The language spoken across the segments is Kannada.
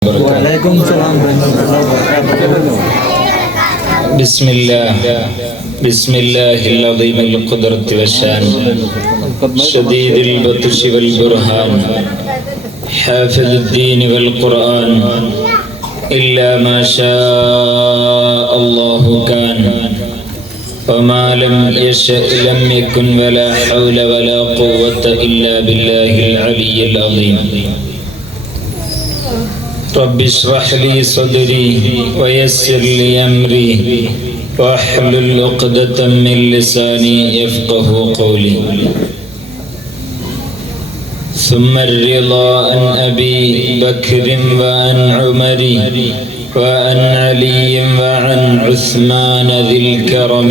بسم الله العظيم القدرة والشان شديد البطش والبرهان حافظ الدين والقرآن إلا ما شاء الله كان وما لم يشأ لم يكن ولا حول ولا قوة إلا بالله العلي العظيم رب اشرح لي صدري ويسر لي أمري واحلل عقدة من لساني يفقه قولي ثم الرضا عن أبي بكر وعن عمر وعن علي وعن عثمان ذي الكرم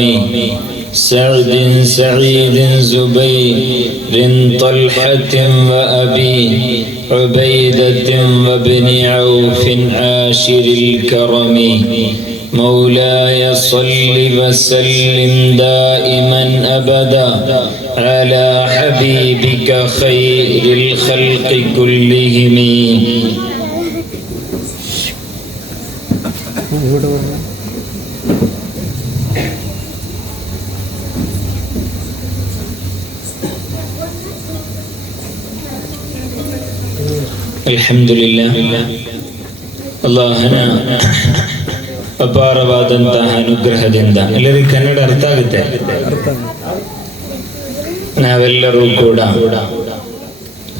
سعد سعيد زبير طلحة وأبي عبيدة وابن عوف عاشر الكرم مولاي صل وسلم دائما أبدا على حبيبك خير الخلق كلهم ಅಲ್ಹಮ್ದುಲಿಲ್ಲಾಹ್. ಅಲ್ಲಾಹನ ಅಪಾರವಾದಂತಹ ಅನುಗ್ರಹದಿಂದ ಎಲ್ಲರಿಗೂ ಕನ್ನಡ ಅರ್ಥ ಆಗುತ್ತೆ. ನಾವೆಲ್ಲರೂ ಕೂಡ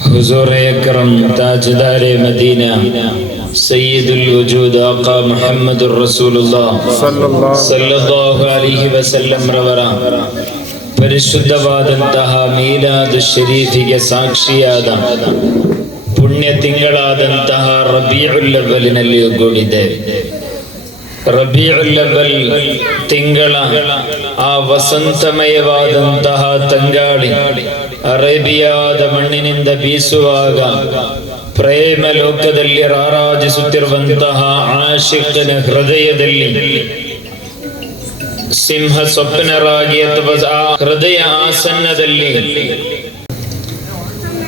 ಹುಜೂರ್ ಅಕ್ರಮ್ ತಾಜ್ದಾರೆ ಮದೀನಾ ಸಯ್ಯಿದುಲ್ ವಜೂದ್ ಆಕಾ ಮುಹಮ್ಮದುರ್ ರಸೂಲುಲ್ಲಾಹ್ ಸಲ್ಲಲ್ಲಾಹು ಅಲೈಹಿ ವಸಲ್ಲಂ ರವರ ಪರಿಶುದ್ಧವಾದಂತಹ ಮೀಲಾದ್ ಶರೀಫಿಗೆ ಸಾಕ್ಷಿಯಾದ ಪುಣ್ಯ ತಿಂಗಳಾದಂತಹ ರಬೀಉಲ್ ಅವ್ವಲಿನಲ್ಲಿ ಒಗ್ಗೂಡಿದ್ದೇವೆ. ರಬೀಉಲ್ ಅವ್ವಲ್ ತಿಂಗಳ ಆ ವಸಂತಮಯವಾದಂತಹ ತಂಗಾಳಿ ಅರೇಬಿಯಾದ ಮಣ್ಣಿನಿಂದ ಬೀಸುವಾಗ ಪ್ರೇಮ ಲೋಕದಲ್ಲಿ ರಾರಾಜಿಸುತ್ತಿರುವಂತಹ ಆಶಿಕನ ಹೃದಯದಲ್ಲಿ ಸಿಂಹ ಸ್ವಪ್ನರಾಗಿ ಅಥವಾ ಆ ಹೃದಯ ಆಸನ್ನದಲ್ಲಿ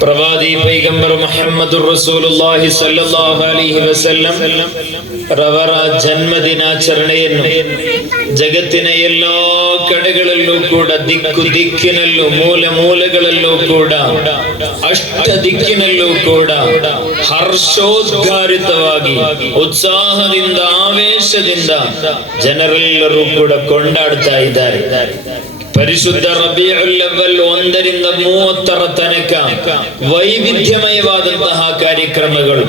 ಪ್ರವಾದಿ ಪೈಗಂಬರ್ ಮುಹಮ್ಮದುರ್ ರಸೂಲುಲ್ಲಾಹಿ ಸಲ್ಲಲ್ಲಾಹು ಅಲೈಹಿ ವಸಲ್ಲಂ ರವರ ಜನ್ಮ ದಿನಾಚರಣೆಯನ್ನು ಜಗತ್ತಿನ ಎಲ್ಲಾ ಕಡೆಗಳಲ್ಲೂ ಕೂಡ ದಿಕ್ಕು ದಿಕ್ಕಿನಲ್ಲೂ ಮೂಲೆ ಮೂಲೆಗಳಲ್ಲೂ ಕೂಡ ಅಷ್ಟ ದಿಕ್ಕಿನಲ್ಲೂ ಕೂಡ ಹರ್ಷೋದ್ಗಾರಿತವಾಗಿ ಉತ್ಸಾಹದಿಂದ ಆವೇಶದಿಂದ ಜನರೆಲ್ಲರೂ ಕೂಡ ಕೊಂಡಾಡ್ತಾ ಇದ್ದಾರೆ. ಪರಿಶುದ್ಧ ರಬೀಉಲ್ ಅವ್ವಲ್ 1 ರಿಂದ 30 ತನಕ ವೈವಿಧ್ಯಮಯವಾದಂತಹ ಕಾರ್ಯಕ್ರಮಗಳು,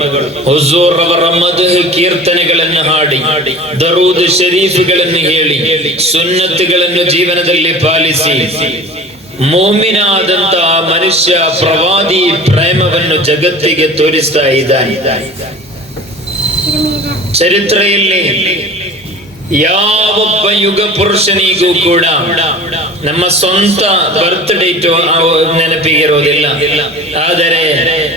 ಹುಜೂರ್ ಅವರ ಮದ್ಹ್ ಕೀರ್ತನೆಗಳನ್ನು ಹಾಡಿ, ದರೂದ್ ಶರೀಫ್ಗಳನ್ನು ಹೇಳಿ, ಸುನ್ನತ್ಗಳನ್ನು ಜೀವನದಲ್ಲಿ ಪಾಲಿಸಿ ಮೋಮಿನಾದಂತಹ ಮನುಷ್ಯ ಪ್ರವಾದಿ ಪ್ರೇಮವನ್ನು ಜಗತ್ತಿಗೆ ತೋರಿಸ್ತಾ ಇದ್ದಾನೆ. ಚರಿತ್ರೆಯಲ್ಲಿ ಯಾವೊಬ್ಬ ಯುಗ ಪುರುಷನಿಗೂ ಕೂಡ ನಮ್ಮ ಸ್ವಂತ ಬರ್ತ್ ಡೇಟ್ ನೆನಪಿಗಿರೋದಿಲ್ಲ. ಆದರೆ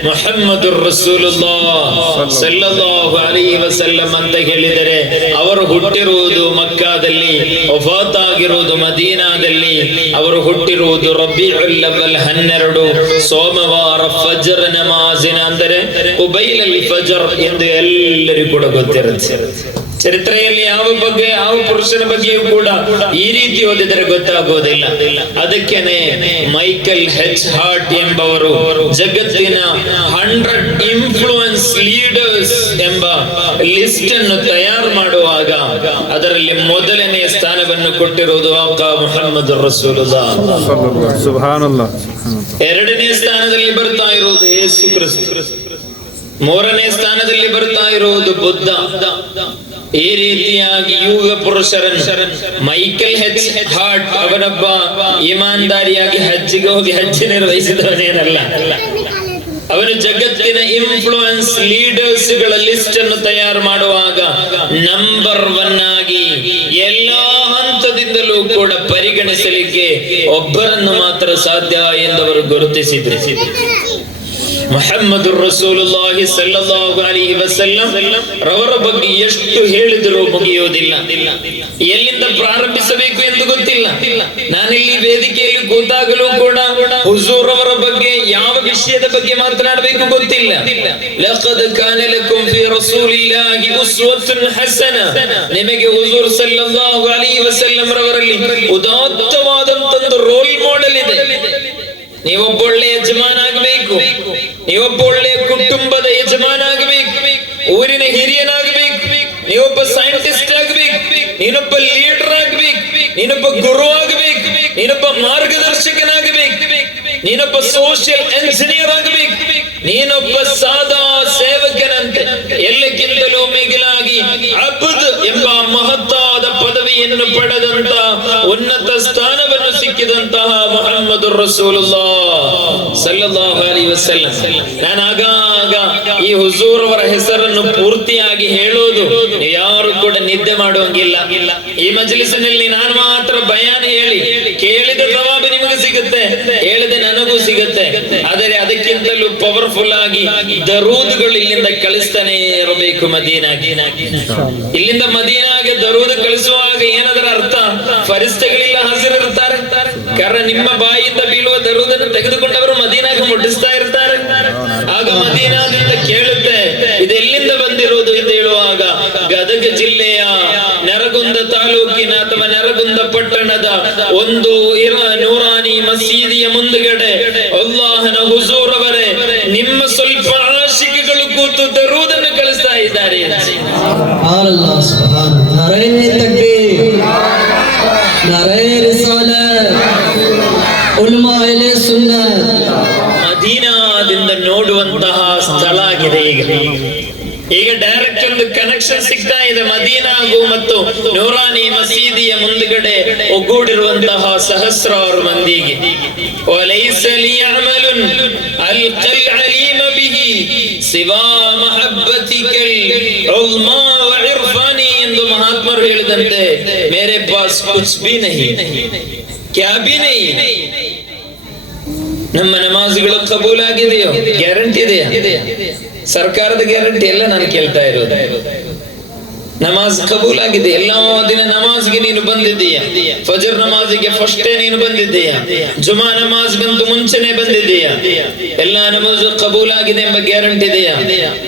ಮುಹಮ್ಮದುರ್ ರಸೂಲುಲ್ಲಾಹ್ ಸಲ್ಲಲ್ಲಾಹು ಅಲೈಹಿ ವಸಲ್ಲಂ ಅಂತ ಹೇಳಿದರೆ ಅವರು ಹುಟ್ಟಿರುವುದು ಮಕ್ಕಾದಲ್ಲಿ, ವಫಾತ್ ಆಗಿರುವುದು ಮದೀನಾದಲ್ಲಿ. ಅವರು ಹುಟ್ಟಿರುವುದು ರಬೀಉಲ್ ಅವ್ವಲ್ 12 ಸೋಮವಾರ ಫಜ್ರ್ ನಮಾಜಿನ ಅಂದರೆ ಉಬೈಲಲ್ ಫಜ್ರ್ ಎಂದು ಎಲ್ಲರಿಗೂ ಕೂಡ ಗೊತ್ತಿರುತ್ತೆ. ಚರಿತ್ರೆಯಲ್ಲಿ ಯಾವ ಪುರುಷನ ಬಗ್ಗೆಯೂ ಕೂಡ ಈ ರೀತಿ ಓದಿದರೆ ಗೊತ್ತಾಗೋದಿಲ್ಲ. ಅದಕ್ಕೇನೆ ಮೈಕೆಲ್ ಹೆಚ್ ಹಾರ್ಟ್ ಎಂಬವರು ಜಗತ್ತಿನ 100 ಇನ್ಫ್ಲೂಯೆನ್ಸ್ ಲೀಡರ್ಸ್ ಎಂಬ ಲಿಸ್ಟ್ ಅನ್ನು ತಯಾರು ಮಾಡುವಾಗ ಅದರಲ್ಲಿ ಮೊದಲನೇ ಸ್ಥಾನವನ್ನು ಕೊಟ್ಟಿರುವುದು ಆಕಾ ಮುಹಮ್ಮದುರ್ ರಸೂಲುಲ್ಲಾಹ್ ಸುಬ್ಹಾನಲ್ಲಾಹ್. ಎರಡನೇ ಸ್ಥಾನದಲ್ಲಿ ಬರ್ತಾ ಇರುವುದು ಯೇಸು ಕ್ರಿಸ್ತ. ಮೂರನೇ ಸ್ಥಾನದಲ್ಲಿ ಬರ್ತಾ ಇರುವುದು ಬುದ್ಧ. ಈ ರೀತಿಯಾಗಿ ಯುಗ ಪುರುಷರನ್ನು ಮೈಕೆಲ್ ಹೆಚ್ ಹಾರ್ಟ್ ಅವನೊಬ್ಬ ಇಮಾನ್ದಾರಿಯಾಗಿ ಹಜ್ಜಿಗೆ ಹೋಗಿ ಹಜ್ಜಿ ನಿರ್ವಹಿಸಿದವನೇನಲ್ಲ. ಅವನು ಜಗತ್ತಿನ ಇನ್ಫ್ಲೂಯೆನ್ಸ್ ಲೀಡರ್ಸ್ ಗಳ ಲಿಸ್ಟ್ ಅನ್ನು ತಯಾರು ಮಾಡುವಾಗ ನಂಬರ್ 1 ಆಗಿ ಎಲ್ಲಾ ಹಂತದಿಂದಲೂ ಕೂಡ ಪರಿಗಣಿಸಲಿಕ್ಕೆ ಒಬ್ಬರನ್ನು ಮಾತ್ರ ಸಾಧ್ಯ ಎಂದವರು ಗುರುತಿಸಿದ್ರು. ಮುಹಮ್ಮದುರ್ ರಸೂಲುಲ್ಲಾಹಿ ಸಲ್ಲಲ್ಲಾಹು ಅಲೈಹಿ ವಸಲ್ಲಂ ರವರ ಬಗ್ಗೆ ಎಷ್ಟು ಹೇಳಿದರೂ ಮುಗಿಯುವುದಿಲ್ಲ. ಎಲ್ಲಿಂದ ಪ್ರಾರಂಭಿಸಬೇಕು ಎಂದು ಗೊತ್ತಿಲ್ಲ. ನಾನಿಲ್ಲಿ ವೇದಿಕೆಯಲ್ಲಿ ಕೂತಾಗಲೂ ಕೂಡ ಹುಜೂರ್ ಅವರ ಬಗ್ಗೆ ಯಾವ ವಿಷಯದ ಬಗ್ಗೆ ಮಾತನಾಡಬೇಕು ಗೊತ್ತಿಲ್ಲ. ಲಖದ್ ಕಾನ ಲಕುಂ ಫಿ ರಸೂಲಿಲ್ಲಾಹಿ ಉಸ್ವತುನ್ ಹಸನ, ನಿಮಗೆ ಹುಜೂರ್ ಸಲ್ಲಲ್ಲಾಹು ಅಲೈಹಿ ವಸಲ್ಲಂ ರವರಲ್ಲಿ ಉದಾತ್ತವಾದಂತ ರೋಲ್ ಮಾಡೆಲ್ ಇದೆ. ನೀವೊಬ್ಬ ಒಳ್ಳೆ ಯಜಮಾನ ಆಗಬೇಕು, ನೀವೊಬ್ಬ ಒಳ್ಳೆ ಕುಟುಂಬದ ಯಜಮಾನ ಆಗಬೇಕು, ಊರಿನ ಹಿರಿಯನಾಗಬೇಕು, ನೀವೊಬ್ಬ ಸೈಂಟಿಸ್ಟ್ ಆಗಬೇಕು, ನೀನೊಬ್ಬ ಲೀಡರ್ ಆಗಬೇಕು, ನೀನೊಬ್ಬ ಗುರು ಆಗಬೇಕು, ನೀನೊಬ್ಬ ಮಾರ್ಗದರ್ಶಕನಾಗಬೇಕು, ನೀನೊಬ್ಬ ಸೋಷಿಯಲ್ ಎಂಜಿನಿಯರ್ ಆಗಬೇಕು, ನೀನೊಬ್ಬ ಸಾದಾ ಸೇವಕನಂತೆ ಎಲ್ಲಕ್ಕಿಂತಲೂ ಮಿಗಿಲಾಗಿ ಅಬ್ದ್ ಎಂಬ ಮಹತ್ತಾದ ಪದವಿಯನ್ನು ಪಡೆದಂತ ಉನ್ನತ ಸ್ಥಾನವನ್ನು ಸಿಕ್ಕಿದಂತಹ ಮುಹಮ್ಮದುರ್ ರಸೂಲುಲ್ಲಾಹ್ ಸಲ್ಲಲ್ಲಾಹು ಅಲೈಹಿ ವಸಲ್ಲಂ. ನಾನು ಆಗಾಗ ಈ ಹುಜೂರ್ ಅವರ ಹೆಸರನ್ನು ಪೂರ್ತಿಯಾಗಿ ಹೇಳೋದು, ಯಾರು ಕೂಡ ನಿದ್ದೆ ಮಾಡುವಂಗಿಲ್ಲ. ಈ ಮಜ್ಲಿಸಿನಲ್ಲಿ ನಾನು ಮಾತ್ರ ಬಯಾನ್ ಹೇಳಿ ಕೇಳಿದ ಸವಾಬು ನಿಮಗೆ ಸಿಗುತ್ತೆ, ಹೇಳಿದೆ ನನಗೂ ಸಿಗುತ್ತೆ. ಆದರೆ ಅದಕ್ಕಿಂತಲೂ ಪವರ್ಫುಲ್ ಆಗಿ ದರೂದ್ಗಳು ಇಲ್ಲಿಂದ ಕಳಿಸ್ತಾನೆ ಇರಬೇಕು ಮದೀನಾಗೆ. ಇಲ್ಲಿಂದ ಮದೀನಾಗೆ ದರೂದ್ ಕಳಿಸುವಾಗ ಏನದರ ಅರ್ಥ? ಫರಿಸ್ತೆಗಳಿಲ್ಲ ಹಾಜರಿರ್ತಾರೆ. ಕಾರಣ ನಿಮ್ಮ ಬಾಯಿಯಿಂದ ಬೀಳುವ ದರೂದನ್ನು ತೆಗೆದುಕೊಂಡವರು ಮದೀನಾಗೆ ಮುಟ್ಟಿಸ್ತಾ ಇರ್ತಾರೆ. ಆಗ ಮದೀನಾದಿಂದ ಕೇಳುತ್ತೆ ಇದೆಲ್ಲಿಂದ ಬಂದಿರುವುದು ಎಂದು ಹೇಳುವಾಗ ಗದಗ ಜಿಲ್ಲೆಯ ನರಗುಂದ ತಾಲೂಕಿನ ಅಥವಾ ನರಗುಂದ ಪಟ್ಟಣದ ಒಂದು ನೂರಾನಿ ಮಸೀದಿಯ ಮುಂದುಗಡೆ ಅಲ್ಲಾಹನ ಹುಜೂರ್ ಅವರೇ ನಿಮ್ಮ ಸ್ವಲ್ಪ ಆಶಿಕಗಳು ಕೂತು ದರೂದನ್ನು ಕಳಿಸ್ತಾ ಇದ್ದಾರೆ. ಮದೀನಾದಿಂದ ನೋಡುವಂತಹ ಸ್ಥಳ ಆಗಿದೆ. ಈಗ ಡೈರೆಕ್ಟ್ ಒಂದು ಕನೆಕ್ಷನ್ ಸಿಗ್ತಾ ಇದೆ ಮದೀನಾಗೂ ಮತ್ತು ನೂರಾನಿ ಮಸೀದಿಯ ಮುಂದುಗಡೆ ಒಗ್ಗೂಡಿರುವಂತಹ ಸಹಸ್ರಾರು ಮಂದಿಗೆ. ವಲೈಸ ಲಿಯಅಮಲುನ್ ಅಲ್ಕಲ್ ಅಲೀಮ ಬಿಹಿ ಸಿವಾ ಮಹಬ್ಬತಿಕಲ್ ಉಲ್ಮಾ ವ ಇರ್ಫಾನಿ ಎಂದು ಮಹಾತ್ಮರು ಹೇಳಿದಂತೆ ಮೇರೆ ಪಾಸ್ ಕುಚ್ ಭಿ ನಹಿ ಕ್ಯಾ ಭಿ ನಹಿ. ನಮ್ಮ ನಮಾಜ್ಗಳು ಕಬೂಲ್ ಆಗಿದೆಯೋ? ಗ್ಯಾರಂಟಿ ಇದೆಯಾ? ಸರ್ಕಾರದ ಗ್ಯಾರಂಟಿ ಎಲ್ಲ ನಾನು ಕೇಳ್ತಾ ಇರೋದು. ನಮಾಜ್ ಕಬೂಲ್ ಆಗಿದೆ, ಎಲ್ಲಾ ದಿನ ನಮಾಜ್ಗೆ ನೀನು ಬಂದಿದ್ದೀಯಾ, ಫಜರ್ ನಮಾಜಿಗೆ ಫಸ್ಟೇ ನೀನು ಬಂದಿದ್ದೀಯಾ, ಜುಮಾ ನಮಾಜ್ಗಂತೂ ಮುಂಚೆನೆ ಬಂದಿದ್ದೀಯಾ, ಎಲ್ಲಾ ನಮಾಜ್ ಕಬೂಲ್ ಆಗಿದೆ ಎಂಬ ಗ್ಯಾರಂಟಿ ಇದೆಯಾ?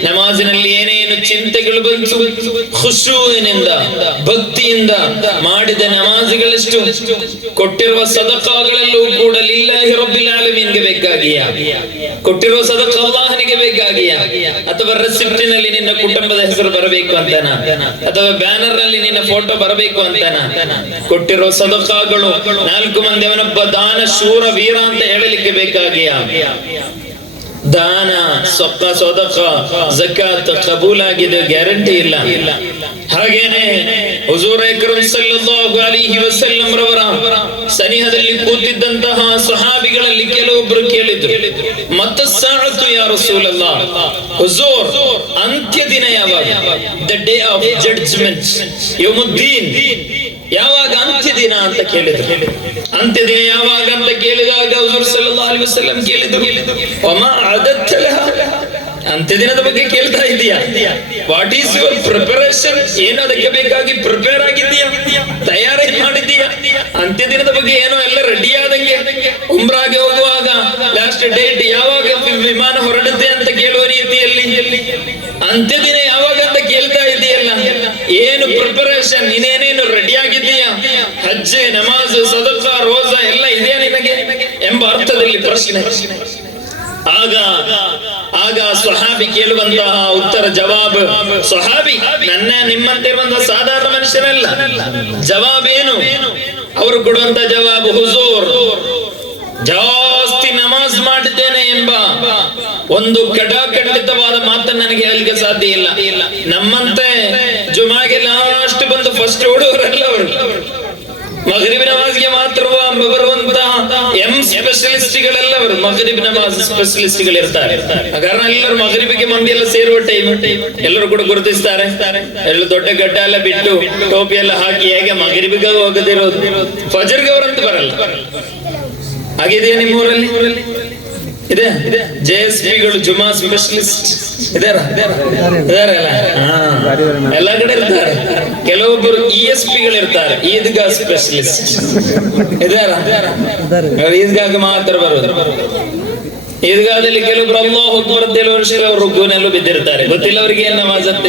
ನಮಾಜಿನಲ್ಲಿ ಏನೇನು ಚಿಂತೆಗಳು ಬಂತು, ಖುಶೂನಿಂದ ಭಕ್ತಿಯಿಂದ ಮಾಡಿದ ನಮಾಜ್ಗಳೆಷ್ಟು, ಕೊಟ್ಟಿರುವ ಸದಕಾಗಳಲ್ಲೂ ಕೂಡ ಲಿಲ್ಲಾಹಿ ರಬ್ಬಿಲ್ ಆಲಮೀನ್ಗೆ ಬೇಕಾಗಿಯಾ, ಕೊಟ್ಟಿರುವ ಸದಕ ಅಲ್ಲಾಹನಿಗೆ ಬೇಕಾಗಿಯಾ, ಅಥವಾ ರೆಸಿಪ್ಟಿನಲ್ಲಿ ನಿನ್ನ ಕುಟುಂಬದ ಹೆಸರು ಬರಬೇಕು ಅಂತನಾ, ಅಥವಾ ಬ್ಯಾನರ್ ನಲ್ಲಿ ನಿನ್ನ ಫೋಟೋ ಬರಬೇಕು ಅಂತನಾ? ಕೊಟ್ಟಿರೋ ಸದಕಾಗಳು 4 ಮಂದಿ ಅವನೊಬ್ಬ ದಾನ ಶೂರ ವೀರ ಅಂತ ಹೇಳಲಿಕ್ಕೆ ಬೇಕಾಗಿಯಾ? ದಾನ ಸದಕ ಜಕಾತ್ ಕಬೂಲ್ ಆಗಿದೆ ಗ್ಯಾರಂಟಿ ಇಲ್ಲ. ಹಾಗೇನೆ ಹುಜೂರ್ ಅಕ್ರಮ್ ಸಲ್ಲಲ್ಲಾಹು ಅಲೈಹಿ ವಸಲ್ಲಂ ರವರ ಸನಿಹದಲ್ಲಿ ಕೂತಿದ್ದಂತಹ ಸಹಾಬಿಗಳಲ್ಲಿ ಕೆಲವೊಬ್ಬರು ಕೇಳಿದ್ರು, ಮತ್ತ ಸಾಅತು ಯಾ ರಸೂಲಲ್ಲಾಹ್, ಹುಜೂರ್ ಅಂತ್ಯ ದಿನ ಯಾವಾಗ? ದ ಡೇ ಆಫ್ ಜಡ್ಜ್ಮೆಂಟ್, ಯೌಮುದ್ದೀನ್, ಯಾವಾಗ ಅಂತ್ಯ ದಿನ ಅಂತ ಕೇಳಿದ್ರು. ಅಂತ್ಯ ದಿನ ಯಾವಾಗ ಅಂತ ಕೇಳಿದಾಗ ಹುಜೂರ್ ಸಲ್ಲಲ್ಲಾಹು ಅಲೈಹಿ ವಸಲ್ಲಂ ಕೇಳಿದ್ರು, ವಮಾ ಅದತ್ತ ಲಹಾ, ಅಂತ್ಯ ದಿನದ ಬಗ್ಗೆ ಕೇಳ್ತಾ ಇದೀಯಾ? What is your preparation? ಏನು ಅದಕ್ಕೆ ಬೇಕಾಗಿ ಪ್ರಿಪೇರ್ ಆಗಿದ್ದೀಯಾ, ತಯಾರಿ ಮಾಡಿದ್ದೀಯಾ? ಅಂತ್ಯ ದಿನದ ಬಗ್ಗೆ ಏನೋ ಎಲ್ಲ ರೆಡಿ ಆದಂಗೆ, ಉಮ್ರಾಗೆ ಹೋಗುವಾಗ ಲಾಸ್ಟ್ ಡೇಟ್ ಯಾವಾಗ ವಿಮಾನ ಹೊರಡುತ್ತೆ ಅಂತ ಕೇಳುವ ರೀತಿಯಲ್ಲಿ ಅಂತ್ಯ ದಿನ ಯಾವಾಗ ಅಂತ ಕೇಳ್ತಾ ಇದೆಯಲ್ಲ, ಏನು ಪ್ರಿಪರೇಷನ್, ನೀನೇನೇನು ರೆಡಿ ಆಗಿದ್ದೀಯಾ? ಹಜ್ಜೆ, ನಮಾಜ್, ಸದಕ, ರೋಜಾ ಎಲ್ಲ ಇದೆಯಾ ನಿನಗೆ ಎಂಬ ಅರ್ಥದಲ್ಲಿ ಪ್ರಶ್ನೆ. ಆಗ ಸ್ವಹಾಬಿ ಕೇಳುವಂತಹ ಉತ್ತರ ಜವಾಬ್, ಸ್ವಹಾಬಿ ನನ್ನ ನಿಮ್ಮಂತೆ ಇರುವಂತಹ ಸಾಧಾರಣ ಮನುಷ್ಯನಲ್ಲ, ಜವಾಬ್ ಏನು? ಅವರು ಕೊಡುವಂತ ಜವಾಬ್, ಹುಜೂರ್ ಜಾಸ್ತಿ ನಮಾಜ್ ಮಾಡಿದ್ದೇನೆ ಎಂಬ ಒಂದು ಖಡಾಖಂಡಿತವಾದ ಮಾತನ್ನು ನನಗೆ ಹೇಳಲಿಕ್ಕೆ ಸಾಧ್ಯ ಇಲ್ಲ. ನಮ್ಮಂತೆ ಜುಮಾಗೆ ಲಾಸ್ಟ್ ಬಂದು ಫಸ್ಟ್ ಓಡುವವರಲ್ಲ ಅವರು. ಮಗ್ರಿಬ್ ನಮಾಜ್ಗೆ ಮಾತ್ರ ಬರುವಂತಹ ಸ್ಪೆಷಲಿಸ್ಟ್ಗಳೆಲ್ಲ ಅವರು ಮಗ್ರಿಬ್ ನಮಾಜ್ ಸ್ಪೆಷಲಿಸ್ಟ್ಗಳು ಇರ್ತಾರೆ. ಕಾರಣ ಎಲ್ಲರೂ ಮಗ್ರಿಬಿಗೆ ಮಂದಿ ಎಲ್ಲ ಸೇರುವ ಟೈಮ್ ಎಲ್ಲರೂ ಕೂಡ ಗುರುತಿಸ್ತಾರೆ. ಎಲ್ಲ ದೊಡ್ಡ ಗಡ್ಡ ಎಲ್ಲ ಬಿಟ್ಟು ಟೋಪಿ ಎಲ್ಲ ಹಾಕಿ ಹೇಗೆ ಮಗ್ರಿಬಿಗೆ ಹೋಗದಿರೋದು, ಫಜರ್ಗೆ ಅವರಂತೂ ಬರಲ್ಲ. ಹಾಗಿದೆಯಾ ನಿಮ್ಮೂರಲ್ಲಿ? ಇದೆ JSPಗಳು ಜುಮಾ ಸ್ಪೆಷಲಿಸ್ಟ್ ಇದಾರಲ್ಲ ಎಲ್ಲ ಕಡೆ ಇರ್ತಾರೆ. ಕೆಲವೊಬ್ಬರು ESPಗಳು ಇರ್ತಾರೆ, ಈದ್ಗಾ ಸ್ಪೆಷಲಿಸ್ಟ್ ಇದಾರ, ಈದ್ಗಾಗ ಮಾತ್ರ ಬರೋದು. ಈದ್ಗಾದಲ್ಲಿ ಕೆಲವೊಬ್ರು ಅಲ್ಲಾಹು ಅಕ್ಬರ್ ಅಂತ ಹೇಳುವ ವರ್ಷ ಅವರು ರುಕೂನಲ್ಲೂ ಬಿದ್ದಿರ್ತಾರೆ, ಗೊತ್ತಿಲ್ಲ ಅವರಿಗೆ ಏನ್ ನಮಾಜ್ ಅಂತ.